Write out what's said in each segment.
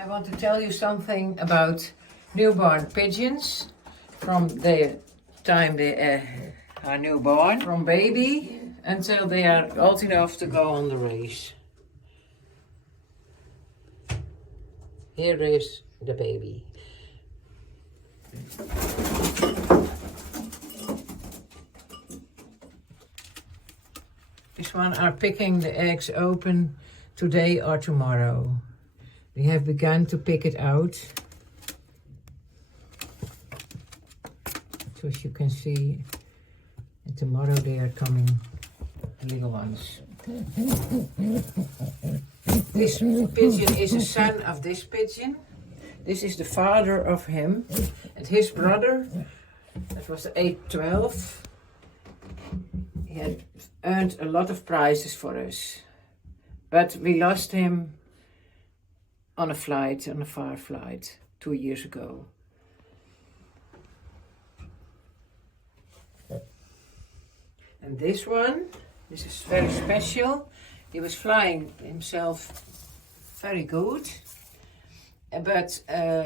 I want to tell you something about newborn pigeons from the time they are newborn, from baby until they are old enough to go on the race. Here is the baby. This one are picking the eggs open today or tomorrow. We have begun to pick it out. So as you can see, and tomorrow they are coming, the little ones. This pigeon is a son of this pigeon. This is the father of him. And his brother, that was the 812. He had earned a lot of prizes for us. But we lost him on a flight, on a far flight, 2 years ago. And this one, this is very special. He was flying himself very good, but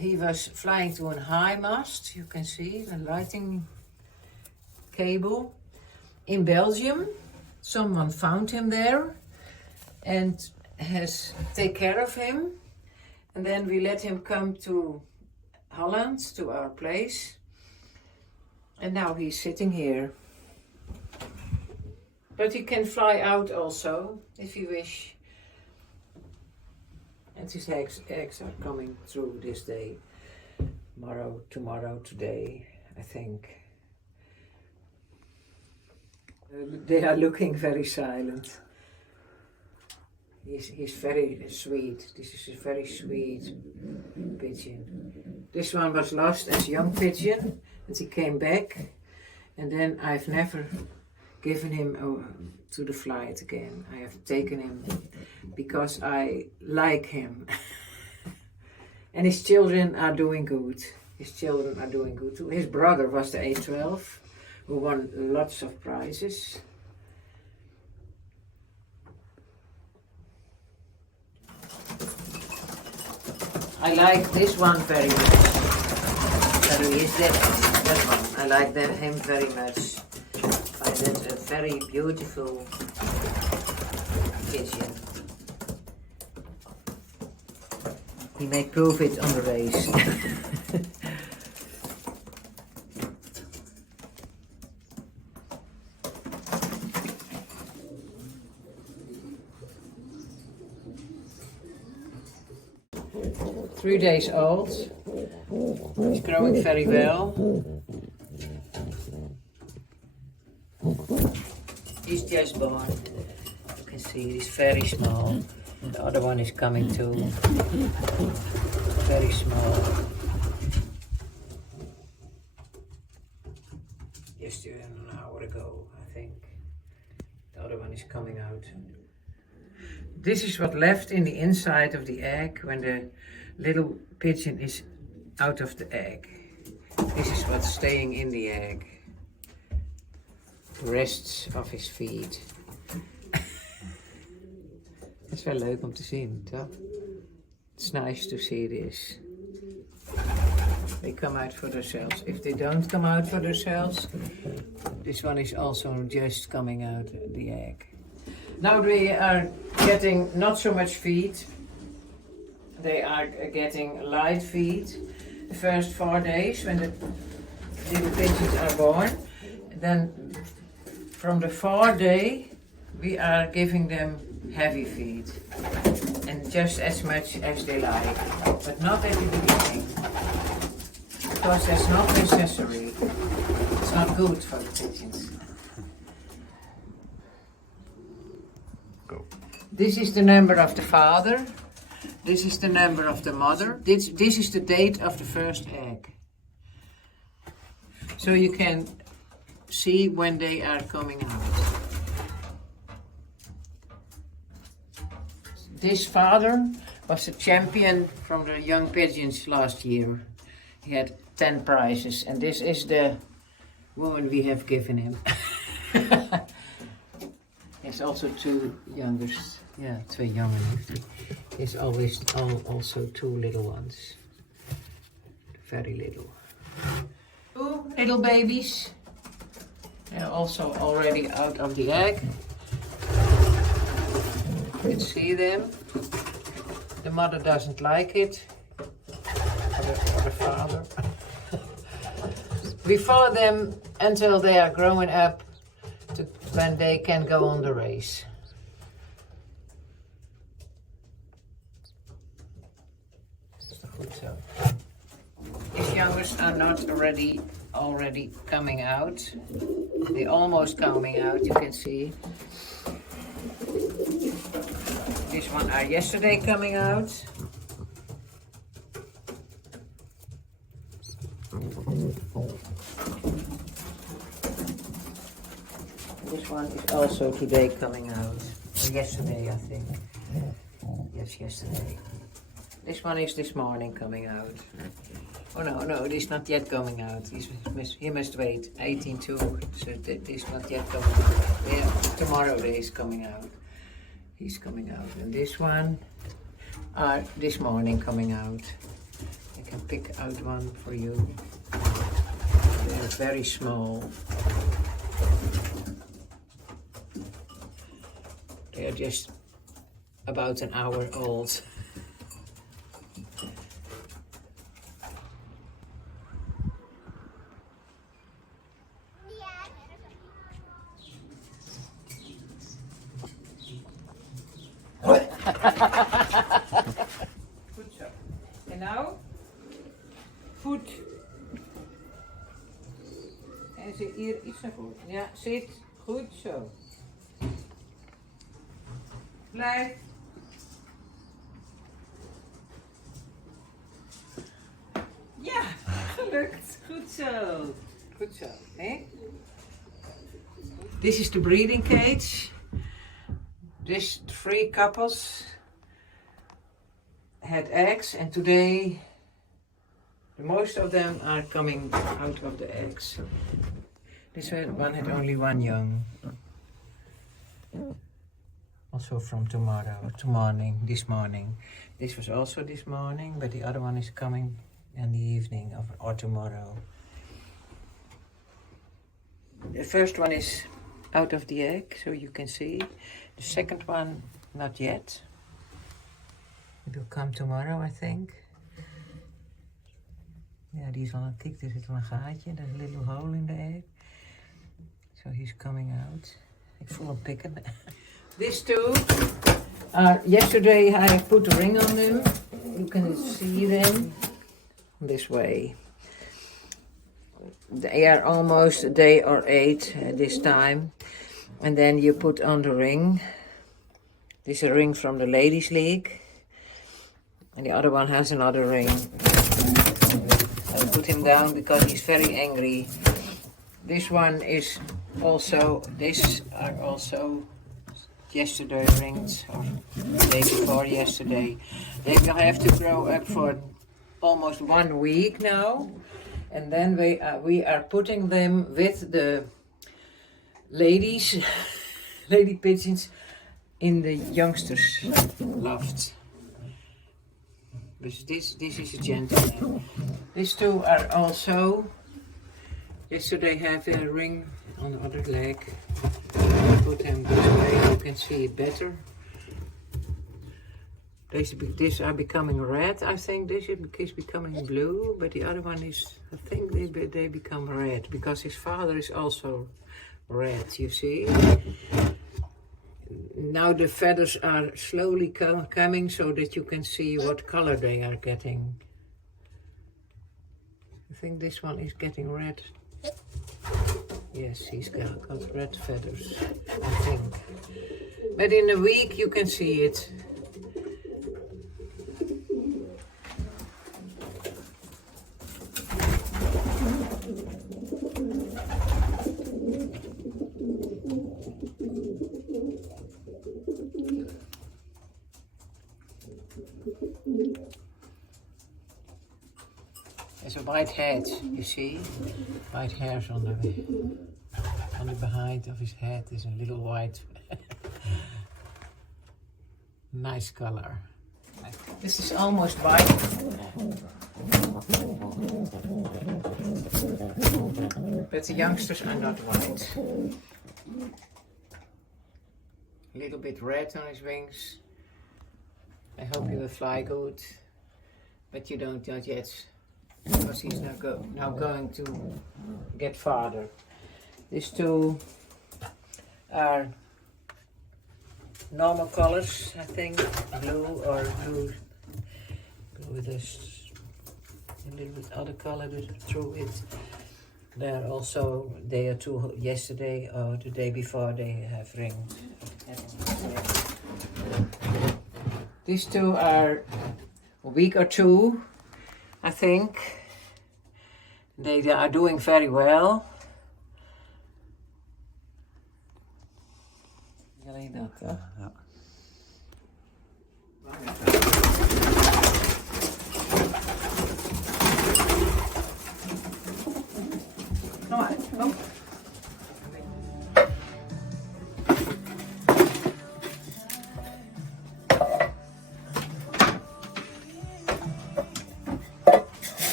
he was flying to a high mast. You can see the lighting cable in Belgium. Someone found him there and has taken care of him. And then we let him come to Holland, to our place. And now he's sitting here. But he can fly out also, if you wish. And his eggs are coming through this day. Tomorrow, today, I think. They are looking very silent. He's very sweet. This is a very sweet pigeon. This one was lost as a young pigeon, and he came back. And then I've never given him to the flight again. I have taken him because I like him. And his children are doing good. His children are doing good too. His brother was the 812, who won lots of prizes. I like this one very much. Where is that one? I like him very much. I find it a very beautiful pigeon. He may prove it on the race. Three days old. He's growing very well. He's just born. You can see he's very small. The other one is coming too. Very small. Just an hour ago, I think. The other one is coming out. This is what left in the inside of the egg when the little pigeon is out of the egg. This is what's staying in the egg. The rests of his feet. Dat is wel leuk om te zien, toch? It's nice to see this. They come out for themselves. If they don't come out for themselves, this one is also just coming out the egg. Now they are getting not so much feed. They are getting light feed the first 4 days when the little pigeons are born. Then from the 4th day we are giving them heavy feed. And just as much as they like. But not at the beginning. Because that's not necessary. It's not good for the pigeons. Go. This is the number of the father. This is the number of the mother. This is the date of the first egg. So you can see when they are coming out. This father was a champion from the young pigeons last year. He had 10 prizes, and this is the woman we have given him. There's also 2 youngest. Ja, 2 jongen heeft hij. There's always also two little ones. Very little. Two little babies. They're also already out of the egg. You can see them. The mother doesn't like it. Or the father. We follow them until they are growing up when they can go on the race. Good so. These youngers are not already coming out. They're almost coming out, you can see. This one are yesterday coming out. This one is also today coming out. Yesterday, I think. Yes, yesterday. This one is this morning coming out. Oh no, it is not yet coming out. He must wait. 18-2, so it is not yet coming out. Yeah, tomorrow he is coming out. He's coming out. And this one are this morning coming out. I can pick out one for you. They're very small. They are just about an hour old. Goed zo. En nou, voet. En zit hier iets naar voren. Ja, zit. Goed zo. Blijf. Ja, gelukt. Goed zo. Goed zo. Nee? This is the breeding cage. These 3 couples had eggs, and today most of them are coming out of the eggs. This one had only 1 young. Also from this morning. This was also this morning, but the other one is coming in the evening or tomorrow. The first one is out of the egg, so you can see. The second one, not yet. It will come tomorrow, I think. Ja, die is al, kijk, er zit al een gaatje. There's a little hole in the egg. So he's coming out. Ik voel hem pikken. These two are, yesterday I put a ring on them. You can see them this way. They are almost a day or 8 at this time. And then you put on the ring. This is a ring from the Ladies League. And the other one has another ring. I put him down because he's very angry. This one is also, these are also yesterday rings, or the day before yesterday. They will have to grow up for almost 1 week now. And then we are putting them with the ladies, lady pigeons, in the youngsters loft. But this is a gentleman. These two are also, yesterday have a ring on the other leg. Put them this way, you can see it better. These are becoming red, I think. This is becoming blue, but the other one is, I think they become red, because his father is also red, you see. Now the feathers are slowly coming so that you can see what color they are getting. I think this one is getting red. Yes, he's got red feathers, I think. But in a week you can see it. There's a white head, you see? White hairs on the behind of his head is a little white. Nice color. This is almost white. But the youngsters are not white. A little bit red on his wings. I hope he will fly good. But you don't not yet. Because he's now going to get farther. These two are normal colors, I think. Blue or blue with a little bit other color through it. They're also, they are two yesterday or the day before they have rings. These two are a week or two, I think. They are doing very well. Alleen dat, hè? Ja. Kom maar, kom.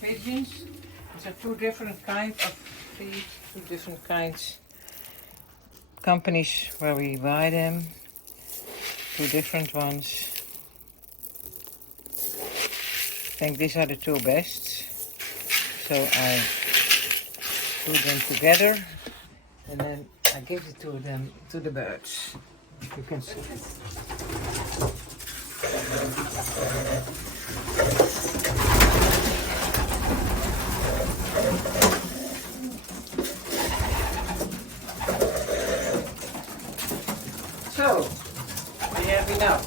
Pigeons. These are two different kinds of feed, two different kinds. Companies where we buy them, two different ones. I think these are the two best. So I put them together and then I give it to them, to the birds. You can see it. So, we have enough.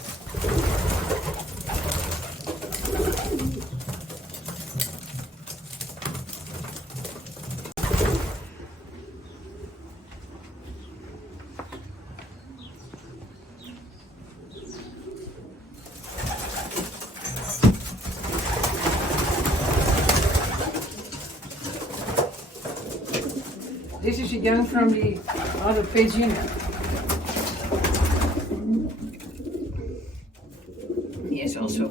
This is a young from the other pigeon. He has also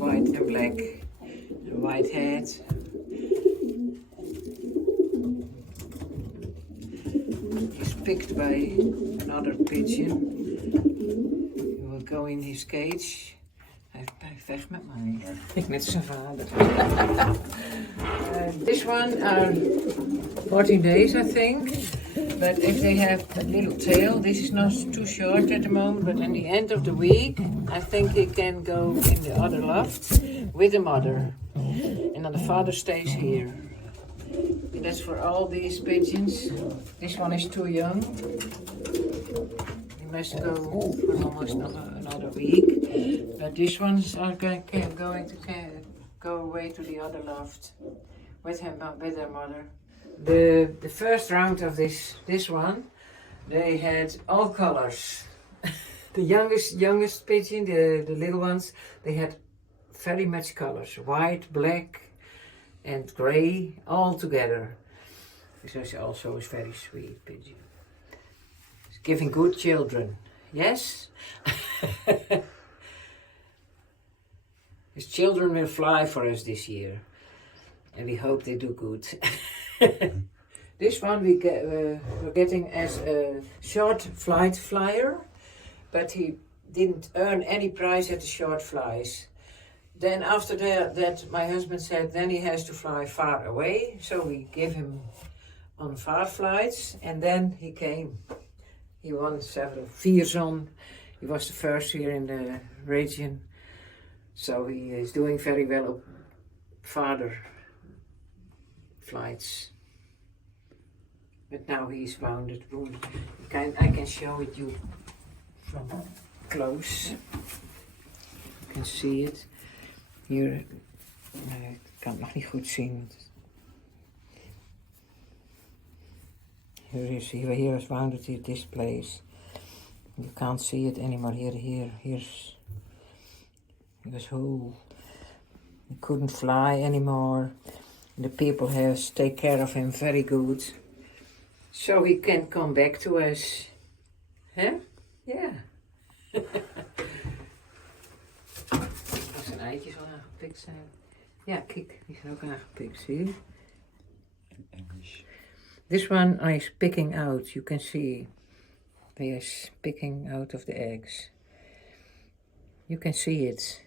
white and black, a white head. He's picked by another pigeon. He will go in his cage. Hij vecht met mij. Met zijn vader. This one are 14 days, I think. But if they have a little tail, this is not too short at the moment, but in the end of the week, I think he can go in the other loft with the mother. And then the father stays here. And that's for all these pigeons. This one is too young. He must go for almost another week. But these ones are going to go away to the other loft with their mother. The first round of this one, they had all colors. The youngest pigeon, the little ones, they had very much colors. White, black and grey, all together. This is also a very sweet pigeon. It's giving good children, yes? His children will fly for us this year. And we hope they do good. This one we're getting as a short flight flyer, but he didn't earn any prize at the short flies. Then after that my husband said then he has to fly far away, so we gave him on far flights, and then he came. He won several Pigeon. He was the first here in the region, so he is doing very well up farther flights. But now he's wounded. I can show it you from close. You can see it. Hier, ik kan het nog niet goed zien. Here is wounded at this place. You can't see it anymore. Here's Because he couldn't fly anymore. The people have to take care of him very good. So he can come back to us. Huh? Ja. Als zijn eitjes al aangepikt zijn. Ja, kijk, die zijn ook aangepikt, zie je? This one is picking out, you can see. They is picking out of the eggs. You can see it.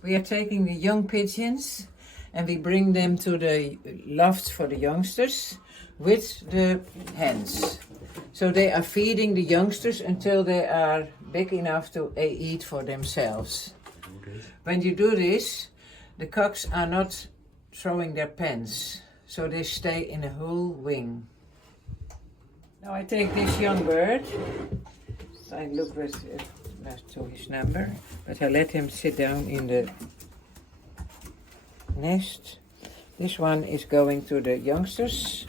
We are taking the young pigeons and we bring them to the lofts for the youngsters with the hens. So they are feeding the youngsters until they are big enough to eat for themselves. Okay. When you do this, the cocks are not throwing their pens, so they stay in a whole wing. Now I take this young bird. I look to his number, but I let him sit down in the nest. This one is going to the youngsters,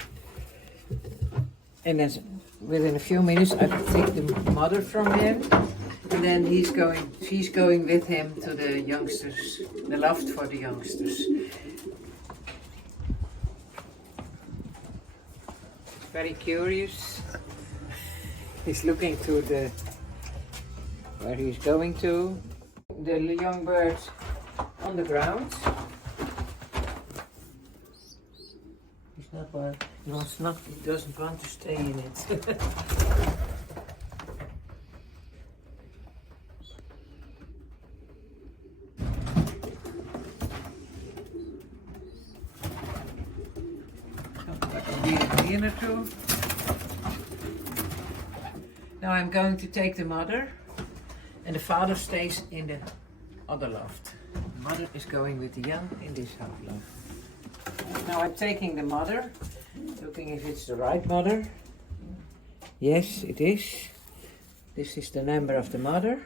and then within a few minutes I take the mother from him, and then she's going with him to the youngsters, the loft for the youngsters. Very curious. He's looking to where he's going to. The young bird on the ground. He's not where he doesn't want to stay in it. Now I'm going to take the mother, and the father stays in the other loft. The mother is going with the young in this half loft. Now I'm taking the mother, looking if it's the right mother. Yes, it is. This is the number of the mother.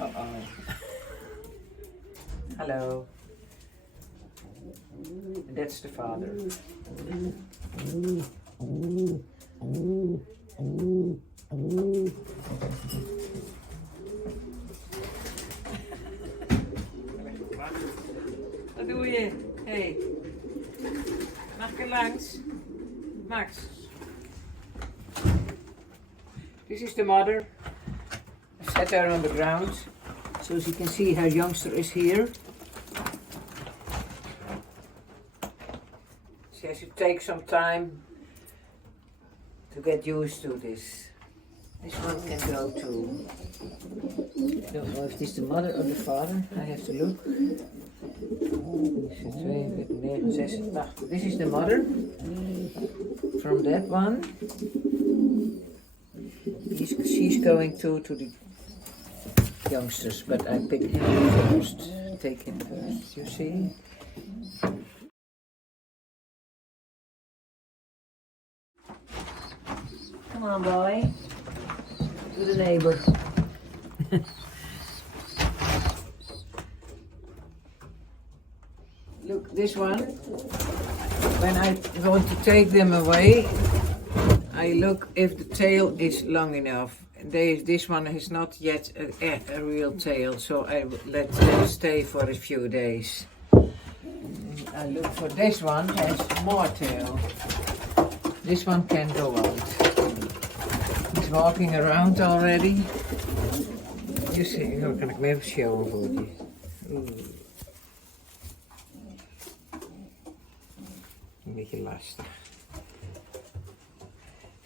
Uh-oh. Hello. And that's the father. Wat doe je? Hey. Mag ik er langs? Max. This is the mother. I set her on the ground so she can see her youngster is here. She has to take some time to get used to this. This one can go to, I don't know if this is the mother or the father, I have to look. This is the mother from that one. She's going to the youngsters, but I pick him first, take him first, you see? Come on, boy. To the neighbor. Look, this one. When I want to take them away, I look if the tail is long enough. This one is not yet a real tail, so I let them stay for a few days. I look for this one, has more tail. This one can go out. He's walking around already. You see, dan kan ik hem even showen voor je. Een beetje lastig.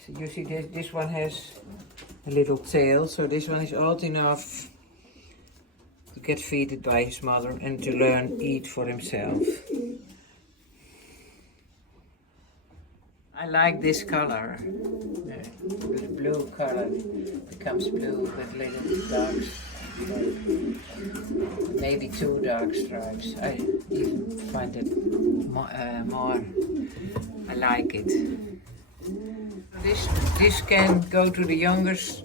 So you see, this one has a little tail, so this one is old enough to get fed by his mother and to learn eat for himself. I like this color. The blue color becomes blue with little dark, maybe 2 dark stripes. I even find it more. I like it. This can go to the youngest,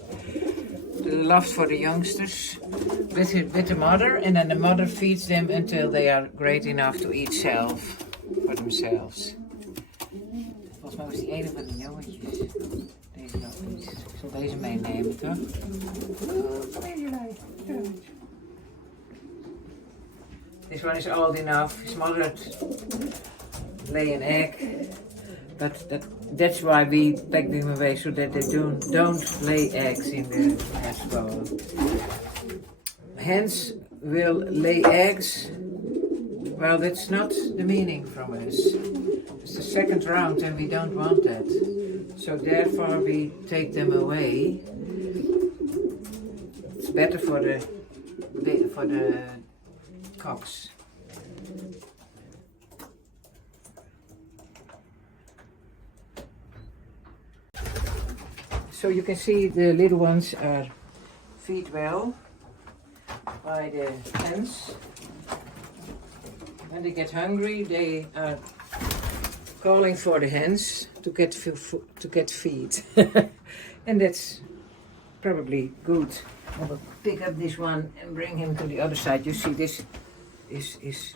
the loft for the youngsters, with the mother, and then the mother feeds them until they are great enough to eat for themselves. Volgens mij was die ene van de jongetjes. Deze nog niet. Ik zal deze meenemen, toch? Kom hier, Julij. This one is old enough. His mother lay an egg. But that's why we pack them away so that they don't lay eggs in the nest bowl. Hens will lay eggs. Well, that's not the meaning from us. It's the second round and we don't want that. So therefore we take them away. It's better for the cocks. So you can see the little ones are feed well by the hens. When they get hungry, they are calling for the hens to get feed, and that's probably good. I will pick up this one and bring him to the other side. You see, this is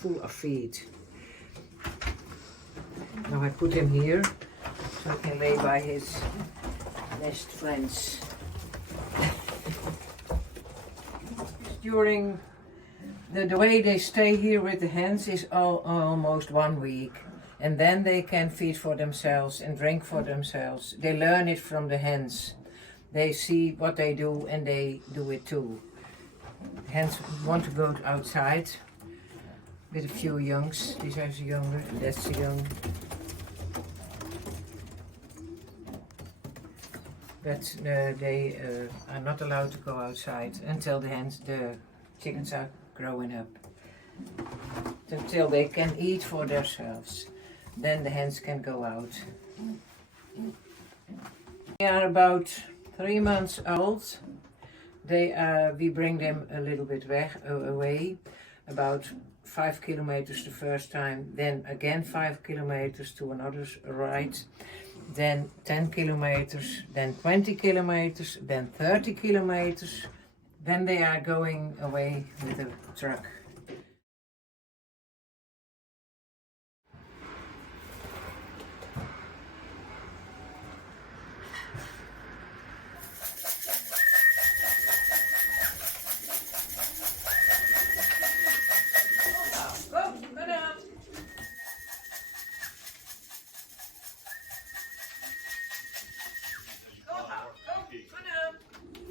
full of feed. Now I put him here so he can lay by his nest friends. During the way they stay here with the hens is almost 1 week, and then they can feed for themselves and drink for themselves. They learn it from the hens. They see what they do and they do it too. Hens want to go outside with a few youngs. These are the younger, and that's the young. But they are not allowed to go outside until the chickens are growing up. Until they can eat for themselves. Then the hens can go out. They are about 3 months old. We bring them a little bit away, about 5 kilometers the first time, then again 5 kilometers to another right, then 10 kilometers, then 20 kilometers, then 30 kilometers. Then they are going away with a truck.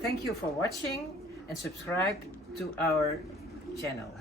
Thank you for watching and subscribe to our channel.